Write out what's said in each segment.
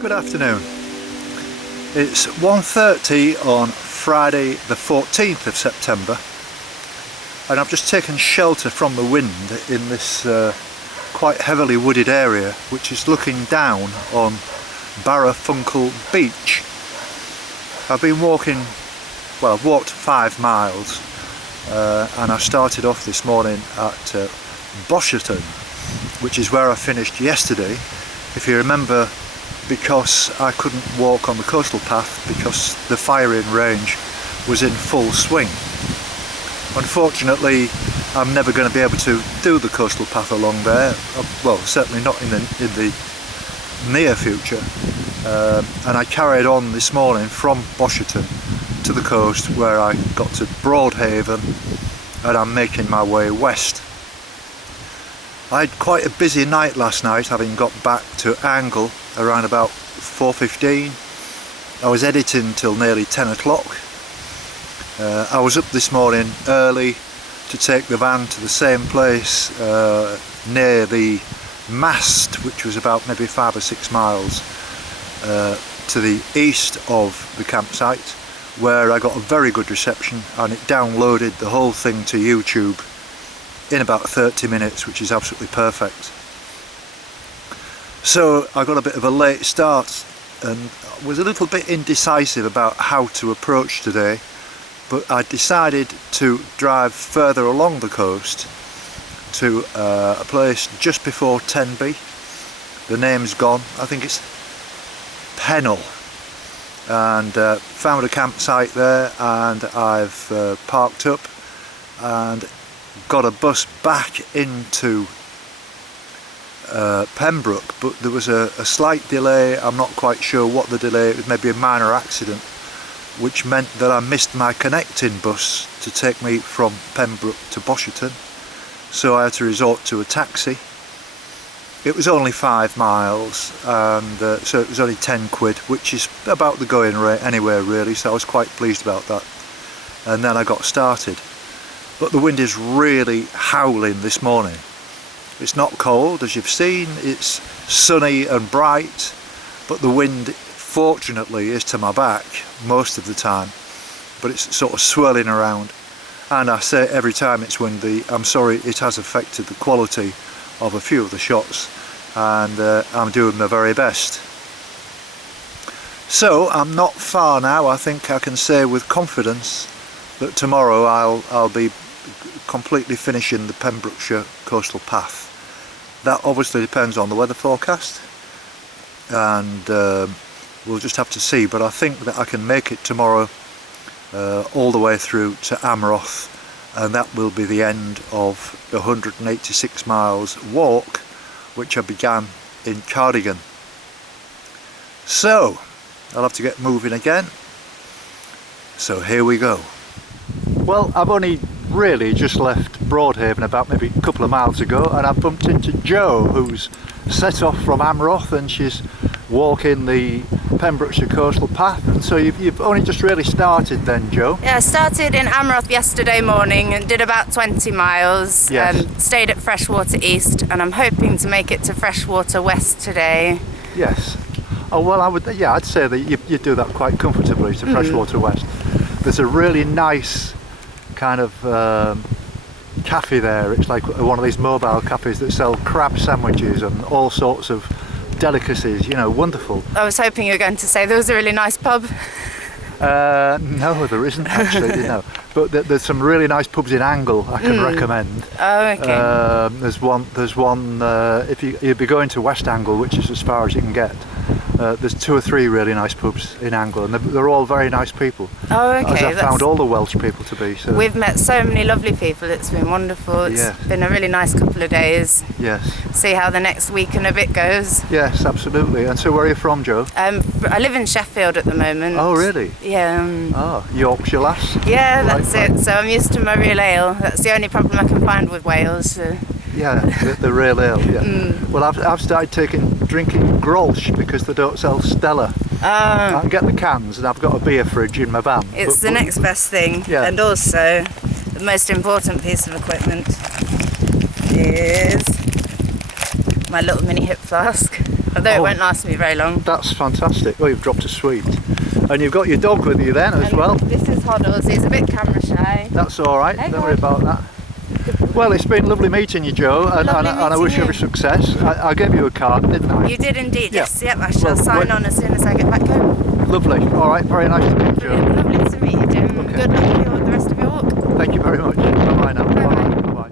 Good afternoon. It's 1:30 on Friday the 14th of September and I've just taken shelter from the wind in this quite heavily wooded area which is looking down on Bosherton Beach. I've been walking, well, I've walked 5 miles and I started off this morning at Bosherton, which is where I finished yesterday, if you remember, because I couldn't walk on the coastal path because the firing range was in full swing. Unfortunately, I'm never going to be able to do the coastal path along there, well, certainly not in the near future, and I carried on this morning from Bosherton to the coast where I got to Broadhaven and I'm making my way west. I had quite a busy night last night, having got back to Angle around about 4:15. I was editing till nearly 10 o'clock. I was up this morning early to take the van to the same place near the mast, which was about maybe 5 or 6 miles to the east of the campsite, where I got a very good reception and it downloaded the whole thing to YouTube in about 30 minutes, which is absolutely perfect. So I got a bit of a late start and was a little bit indecisive about how to approach today, but I decided to drive further along the coast to a place just before Tenby. The name's gone, I think it's Pennell, and found a campsite there and I've parked up and got a bus back into Pembroke, but there was a slight delay. I'm not quite sure what the delay, it was maybe a minor accident, which meant that I missed my connecting bus to take me from Pembroke to Bosherton, so I had to resort to a taxi. It was only 5 miles and so it was only 10 quid, which is about the going rate anywhere really, so I was quite pleased about that. And then I got started. But the wind is really howling this morning. It's not cold, as you've seen, it's sunny and bright, but the wind fortunately is to my back most of the time, but it's sort of swirling around. And I say every time it's windy, I'm sorry, it has affected the quality of a few of the shots, and I'm doing my very best. So I'm not far now. I think I can say with confidence that tomorrow I'll be completely finishing the Pembrokeshire coastal path. That obviously depends on the weather forecast, and we'll just have to see, but I think that I can make it tomorrow all the way through to Amroth, and that will be the end of the 186 miles walk which I began in Cardigan. So I'll have to get moving again, so here we go. Well, I've only really just left Broadhaven about maybe a couple of miles ago, and I bumped into Jo, who's set off from Amroth and she's walking the Pembrokeshire coastal path. And so you've only just really started then, Jo? Yeah, I started in Amroth yesterday morning and did about 20 miles. Yes. And stayed at Freshwater East, and I'm hoping to make it to Freshwater West today. Yes. Oh well, I'd say that you do that quite comfortably to Freshwater West. There's a really nice kind of cafe there. It's like one of these mobile cafes that sell crab sandwiches and all sorts of delicacies, you know, wonderful. I was hoping you were going to say there was a really nice pub. No, there isn't actually, no. But there's some really nice pubs in Angle I can recommend. Oh, okay. There's one if you'd be going to West Angle, which is as far as you can get. There's 2 or 3 really nice pubs in Angle, and they're all very nice people. Oh, okay. As I've found all the Welsh people to be. So. We've met so many lovely people, it's been wonderful. It's been a really nice couple of days. Yes. See how the next week and a bit goes. Yes, absolutely. And so where are you from, Jo? I live in Sheffield at the moment. Oh, really? Yeah. Yorkshire lass? Yeah, that's it. So I'm used to my real ale. That's the only problem I can find with Wales. So. Yeah, the real ale, yeah. Well, I've started drinking Grolsch because they don't sell Stella. I can get the cans, and I've got a beer fridge in my van. It's the next best thing, and also the most important piece of equipment is my little mini hip flask. although it won't last me very long. That's fantastic. Oh, you've dropped a sweet. And you've got your dog with you then as well. This is Hoddles, he's a bit camera shy. That's all right, don't worry about that. Well, it's been lovely meeting you, Jo, and I wish you every success. I gave you a card, didn't I? You did indeed, yes. Yep, I shall sign on as soon as I get back home. Lovely. All right, very nice to meet you, Jo. Lovely to meet you, Jim. Okay. Good luck with the rest of your walk. Thank you very much. Bye-bye now. Bye-bye. Bye-bye.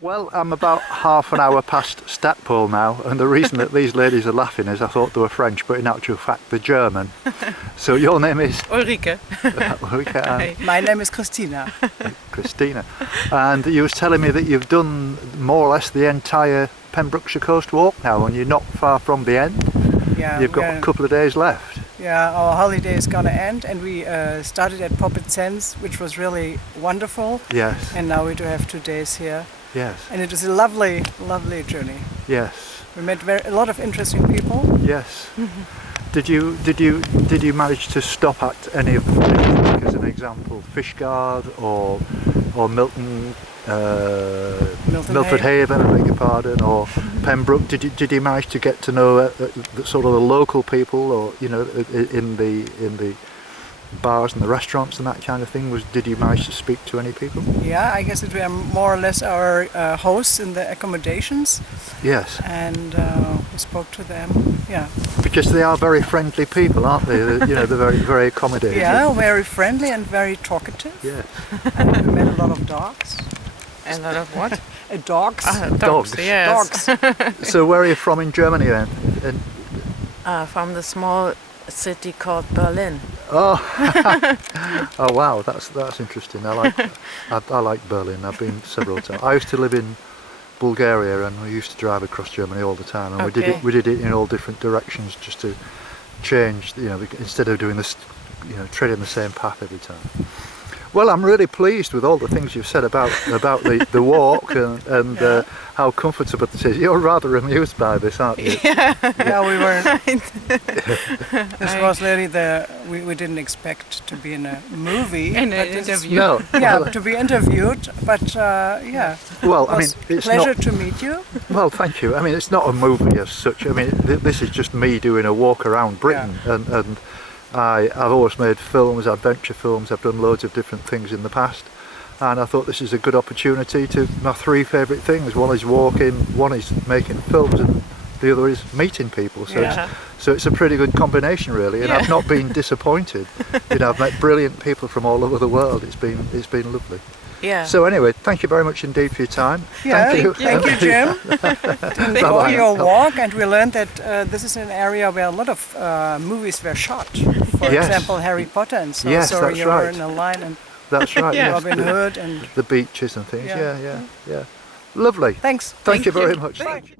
Well, I'm about half an hour past Stackpole now, and the reason that these ladies are laughing is I thought they were French, but in actual fact they're German. So your name is? Ulrike. Ulrike, and My name is Christina. Christina. And you was telling me that you've done more or less the entire Pembrokeshire Coast Walk now, and you're not far from the end. Yeah, You've got a couple of days left. Yeah, our holiday is gonna end, and we started at Poppet Sands, which was really wonderful. Yes. And now we do have 2 days here. Yes. And it was a lovely, lovely journey. Yes. We met a lot of interesting people. Yes. Did you manage to stop at any of them? Like as an example, Fishguard or Milton Milford Haven, I beg your pardon, or Pembroke. Did you manage to get to know sort of the local people, or you know, in the bars and the restaurants and that kind of thing? Did you manage to speak to any people? Yeah, I guess it were more or less our hosts in the accommodations. Yes. And we spoke to them. Yeah. Because they are very friendly people, aren't they? You know, they're very accommodating. Yeah, very friendly and very talkative. Yeah. And we met a lot of dogs. A lot of what? Dogs. Dogs. Yes. Dogs. So where are you from in Germany then? From the small city called Berlin. Oh, oh wow, that's interesting. I like Berlin. I've been several times. I used to live in Bulgaria, and we used to drive across Germany all the time, and we did it in all different directions just to change. You know, instead of doing this, you know, treading the same path every time. Well, I'm really pleased with all the things you've said about the walk and how comfortable it is. You're rather amused by this, aren't you? Yeah, we were. This was really we didn't expect to be in a movie. In an interview. No. Yeah, to be interviewed, but yeah. Well, I mean, it's a pleasure to meet you. Well, thank you. I mean, it's not a movie as such. I mean, this is just me doing a walk around Britain, and I've always made films, adventure films. I've done loads of different things in the past, and I thought this is a good opportunity to my three favourite things. One is walking, one is making films, and the other is meeting people. So it's a pretty good combination, really. And I've not been disappointed. You know, I've met brilliant people from all over the world. It's been lovely. Yeah. So anyway, thank you very much indeed for your time. Yeah, thank you. Thank you, Jim. For your walk, and we learned that this is an area where a lot of movies were shot. For example, Harry Potter and so. Yes, so that's you right. were in a line and That's right. Yeah. Robin Hood and the beaches and things. Yeah. Lovely. thanks. Thank you very much. Thank you.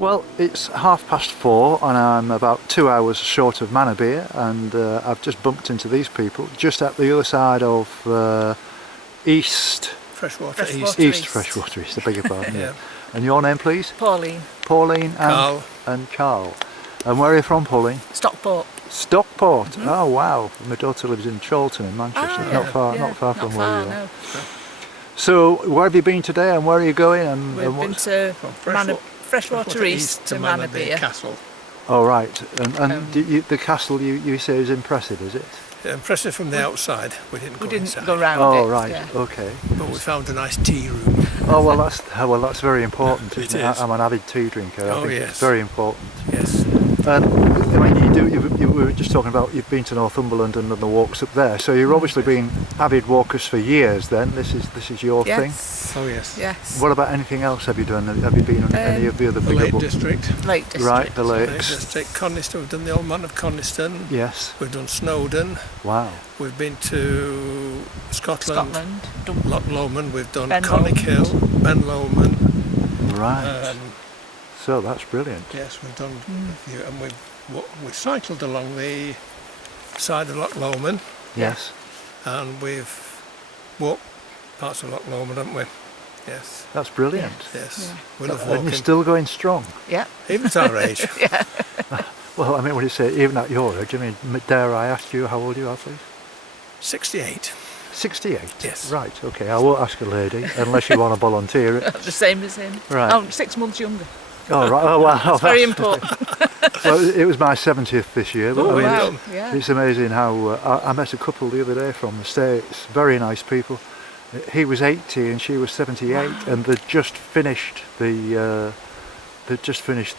Well, it's 4:30 and I'm about 2 hours short of Manobier, and I've just bumped into these people just at the other side of East Freshwater Freshwater East, I beg your pardon. Yeah. And your name, please? Pauline. Pauline Carl. and Carl. And where are you from, Pauline? Stockport. Stockport. Oh wow! My daughter lives in Chorlton in Manchester. Not far from where you are. No. So where have you been today, and where are you going? And We've been to Freshwater East to Manobier Manobier. Castle. Oh right. And the castle you say is impressive, is it? Impressive from the outside. We didn't inside. go round Oh it. right. Yeah. Okay. But we found a nice tea room. Oh well, that's very important. Isn't it? It is. I'm an avid tea drinker. I Oh, think yes. it's very important. Yes. And I mean, you were just talking about you've been to Northumberland and done the walks up there. So you've obviously been avid walkers for years. Then this is your thing. Oh yes. Yes. What about anything else? Have you done? Have you been on any of the other The bigger Lake walks? District. Lake District. Right, the Lake lakes. District, Coniston. We've done the Old Man of Coniston. Yes. We've done Snowdon. Wow. We've been to Scotland. Loch Lomond. We've done Ben Connick Hill, Ben Lomond. Right. So that's brilliant. Yes, we've done a few, and we cycled along the side of Loch Lomond, Yes. and we've walked parts of Loch Lomond, haven't we? Yes. That's brilliant. Yes. Yeah. We love And walking. you're still going strong. Yeah. Even at our age. Yeah. Well, I mean, when you say even at your age, I mean, dare I ask you how old you are, please? 68. 68? Yes. Right, okay. I won't ask a lady unless you want to volunteer it. The same as him. Right. Oh, 6 months younger. Oh, right. Oh, wow. It's very important. Well, it was my 70th this year. But Oh, I mean, wow. it's, Yeah. it's amazing how I met a couple the other day from the States. Very nice people. He was 80 and she was 78, and they'd just finished the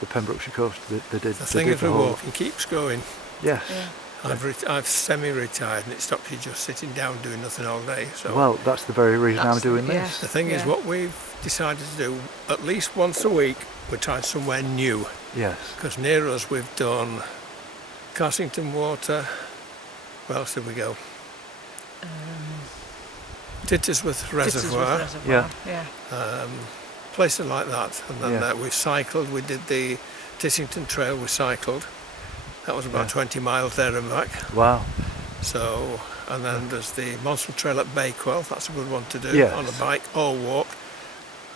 Pembrokeshire coast. They did. The thing is with walking keeps going. Yes. Yeah. I've semi-retired, and it stops you just sitting down doing nothing all day. So Well, that's the very reason I'm doing Absolutely, this. the thing is, Yeah. what we've decided to do, at least once a week, we're trying somewhere new. Yes. Because near us we've done Carsington Water. Where else did we go? Tittersworth Reservoir. Yeah. Yeah. Places like that. And then Yeah. we've cycled. We did the Tissington Trail. We cycled. That was about Yeah. 20 miles there and back. Wow. So, and then there's the Monster Trail at Bakewell. That's a good one to do Yes. on a bike or walk,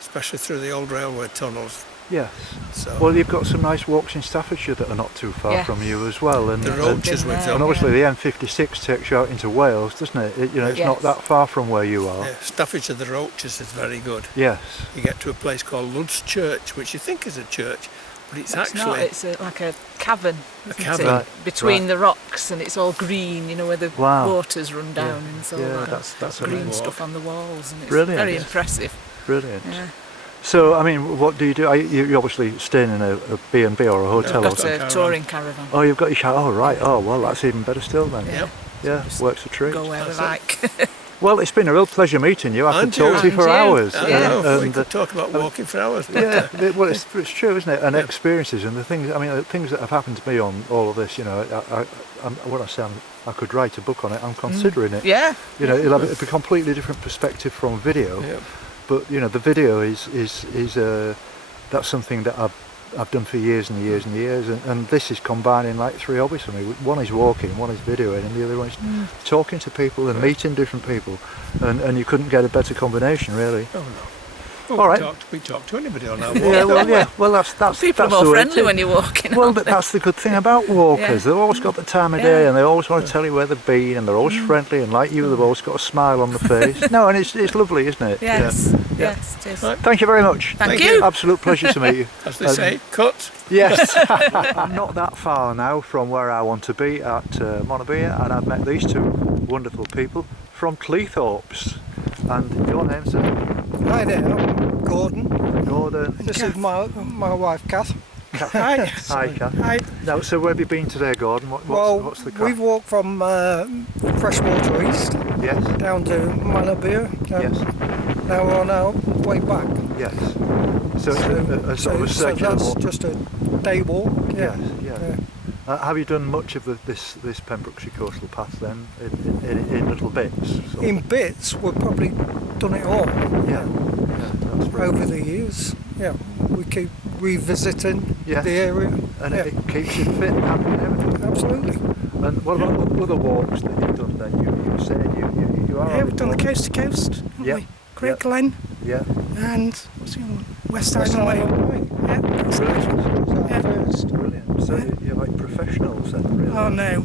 especially through the old railway tunnels. Yes. So Well, you've got some nice walks in Staffordshire that are not too far Yes. from you as well, and the I've roaches been we've there. and done. obviously the M56 takes you out into Wales, doesn't it? It's not Yes. that far from where you are. Yeah, Staffordshire, the roaches is very good. Yes. You get to a place called Lud's Church, which you think is a church, but it's It's actually not, it's like a cavern, isn't cavern. it? Right, Between right. the rocks, and it's all green, you know, where the Wow. waters run down and so Yeah, that. that's green amazing. stuff on the walls, and it's Brilliant. very impressive. Brilliant. Yeah. So, I mean, what do? You're obviously staying in a B&B or a hotel. I've or got something. a touring caravan. Oh, you've got your car. Oh, right. Oh, well, that's even better still then. Yep. Yeah, Just works a treat. Go where we That's it. like. Well, it's been a real pleasure meeting you. I could And talk to you you. for And you. hours. I Yeah. know, we and, could talk about walking for hours. But, yeah, well, it's true, isn't it? And experiences and the things. I mean, the things that have happened to me on all of this. You know, when I say I could write a book on it, I'm considering it. Yeah. You know, it'll have a completely different perspective from video. yeah. But you know, the video is that's something that I've done for years and years and years, and this is combining like three hobbies for me. One is walking, one is videoing, and the other one is talking to people and meeting different people, and you couldn't get a better combination, really. Oh no. Well, All we right. We talk to anybody on our walk. Well, that's People are that's more the way friendly to- when you're walking. Well, aren't they? that's the good thing about walkers. Yeah. They've always got the time of Yeah. day, and they always want to tell you where they've been, and they're always friendly, and like you, they've always got a smile on the face. No, and it's lovely, isn't it? Yes. Yeah. Yes, it is. Right. Thank you very much. Thank you. Absolute pleasure to meet you. As they say, cut. Yes. I'm not that far now from where I want to be at Manobier, and I've met these two wonderful people from Cleethorpes. And your name, sir? Hi there, I'm Gordon. Gordon. This is my wife, Kath. Hi. Hi, Kath. Hi. Now, so where have you been today, Gordon? What's the crack? We've walked from Freshwater East Yes. down to Manobier. Yes. Now we're on our way back. Yes. So it's a sort of a So circular that's walk. just a day walk. Yes. Yeah. Yeah. Have you done much of this Pembrokeshire coastal path then, in little bits? sort of? In bits, we've probably done it all Yeah. That's brilliant. over the years. Yeah, we keep revisiting Yes. the area. And Yeah. it keeps you fit and happy and everything. Absolutely. And what about other walks that you've done then? You said you are. Yeah, we've done the coast to coast, haven't Yeah. we? Creek Yeah. Glen Yeah. and what's the other one? West West Island Way. Island Yeah, that's Brilliant. Yeah. First. Brilliant. So Yeah. you're like professionals then, really. Oh no,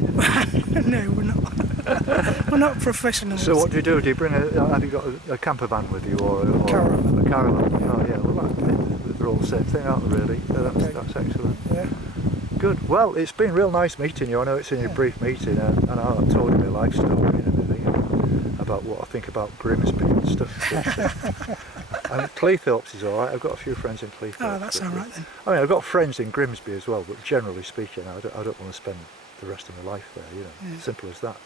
no, we're not. We're not professionals. So what do? Do you bring have you got a camper van with you or Caravan. a caravan? Oh yeah, well they're all the same thing, aren't they really? Okay. That's excellent. Yeah. Good. Well, it's been real nice meeting you. I know it's only a brief meeting, and I told you my life story and everything about what I think about Grimsby and stuff. And Cleethorpes is alright. I've got a few friends in Cleethorpes. Oh, that's all right then. I mean, I've got friends in Grimsby as well, but generally speaking, I don't want to spend the rest of my life there, you know. Simple as that.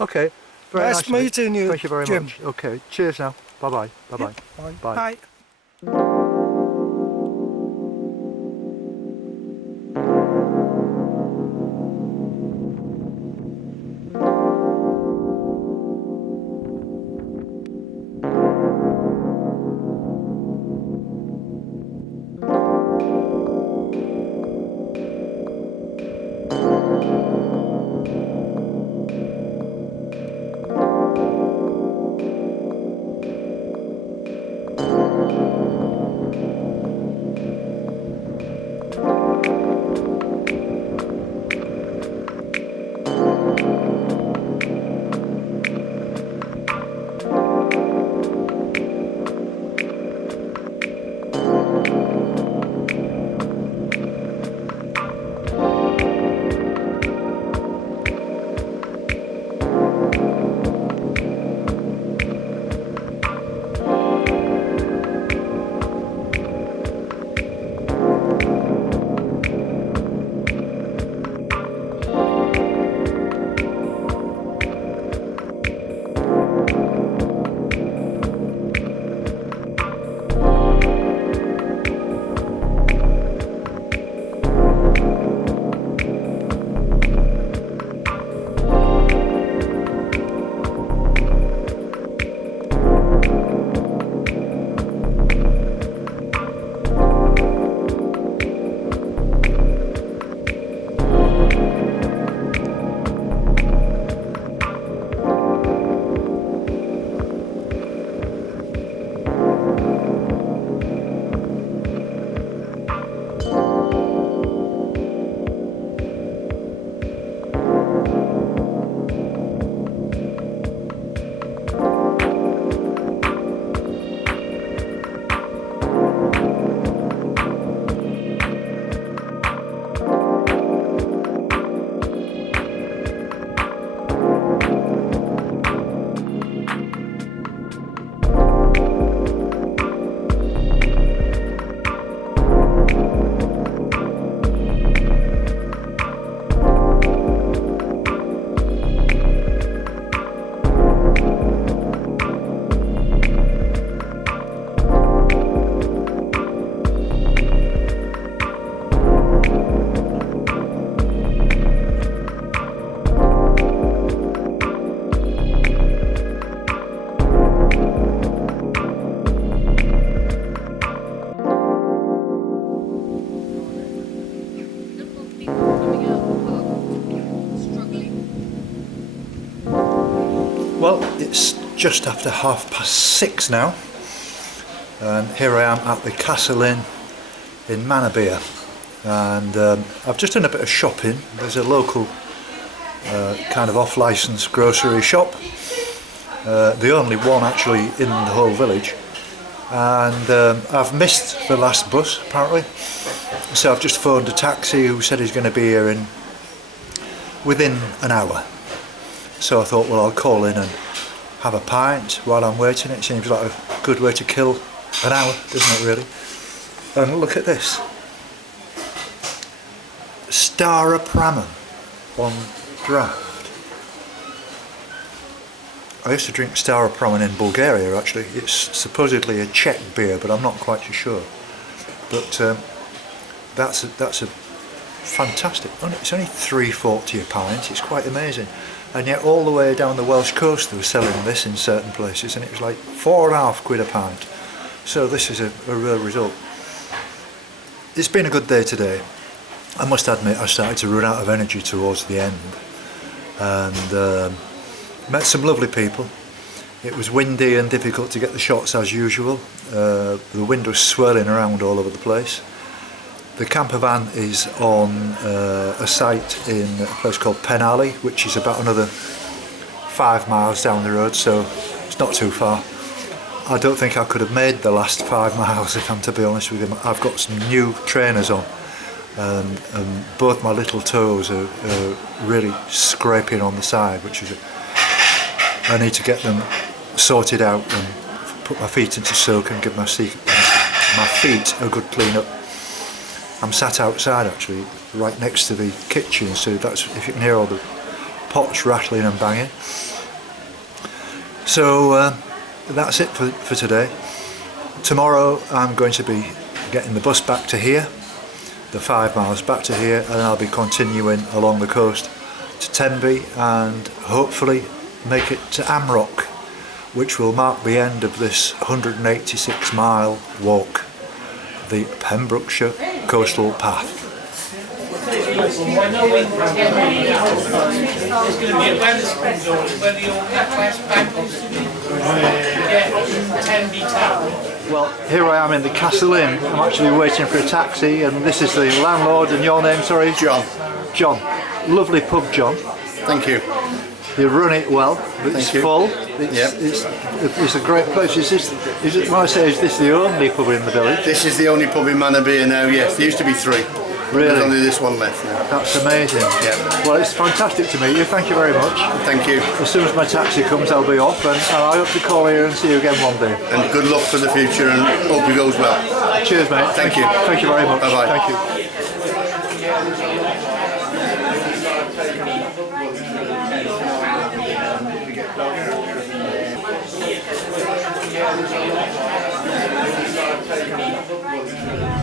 Okay. Very Nice meeting you, Thank you very Jim. much. Okay. Cheers now. Bye-bye. Bye-bye. Bye. Bye. Bye. Well, it's just after 6:30 now, and here I am at the Castle Inn in Manobier, and I've just done a bit of shopping. There's a local kind of off-licence grocery shop, the only one actually in the whole village, and I've missed the last bus apparently, so I've just phoned a taxi who said he's going to be here within an hour. So I thought, well, I'll call in and have a pint while I'm waiting. It seems like a good way to kill an hour, doesn't it really? And look at this. Stara Pramen on draft. I used to drink Stara Pramen in Bulgaria actually. It's supposedly a Czech beer, but I'm not quite too sure. But that's a fantastic. It's only £3.40 a pint. It's quite amazing. And yet all the way down the Welsh coast they were selling this in certain places, and it was like £4.50 a pint. So this is a real result. It's been a good day today. I must admit I started to run out of energy towards the end, and met some lovely people. It was windy and difficult to get the shots as usual. The wind was swirling around all over the place. The camper van is on a site in a place called Penally, which is about another 5 miles down the road, so it's not too far. I don't think I could have made the last 5 miles if I'm to be honest with you. I've got some new trainers on, and both my little toes are really scraping on the side, which is I need to get them sorted out and put my feet into soak and give my feet a good clean up. I'm sat outside actually, right next to the kitchen, so that's if you can hear all the pots rattling and banging. So that's it for today. Tomorrow I'm going to be getting the bus back to here, the 5 miles back to here, and I'll be continuing along the coast to Tenby and hopefully make it to Amrock, which will mark the end of this 186 mile walk, the Pembrokeshire Coastal Path. Well, here I am in the Castle Inn. I'm actually waiting for a taxi, and this is the landlord. And your name, sorry? John. John. Lovely pub, John. Thank you. You run it well. It's Thank you. full. Yep. It's a great place. Is it, when I say, is this the only pub in the village? This is the only pub in Manobier now, yes. There used to be 3. Really? There's only this one left now. That's amazing. Yeah. Well, it's fantastic to meet you. Thank you very much. Thank you. As soon as my taxi comes, I'll be off, and I hope to call here and see you again one day. And good luck for the future, and hope it goes well. Cheers, mate. Thank you. Thank you very much. Bye-bye. Thank you.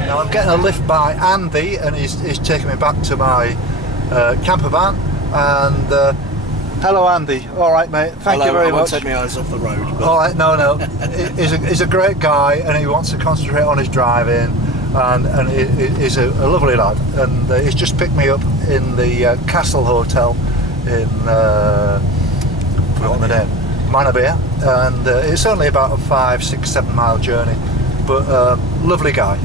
Now I'm getting a lift by Andy, and he's taking me back to my camper van. And hello, Andy. All right, mate. Thank you very much. Take my eyes off the road. But... All right, no. He's a great guy, and he wants to concentrate on his driving, and he's a lovely lad. And he's just picked me up in the Castle Hotel in forgotten the name, Manobier, and it's only about a 5, 6, 7 mile journey. But lovely guy.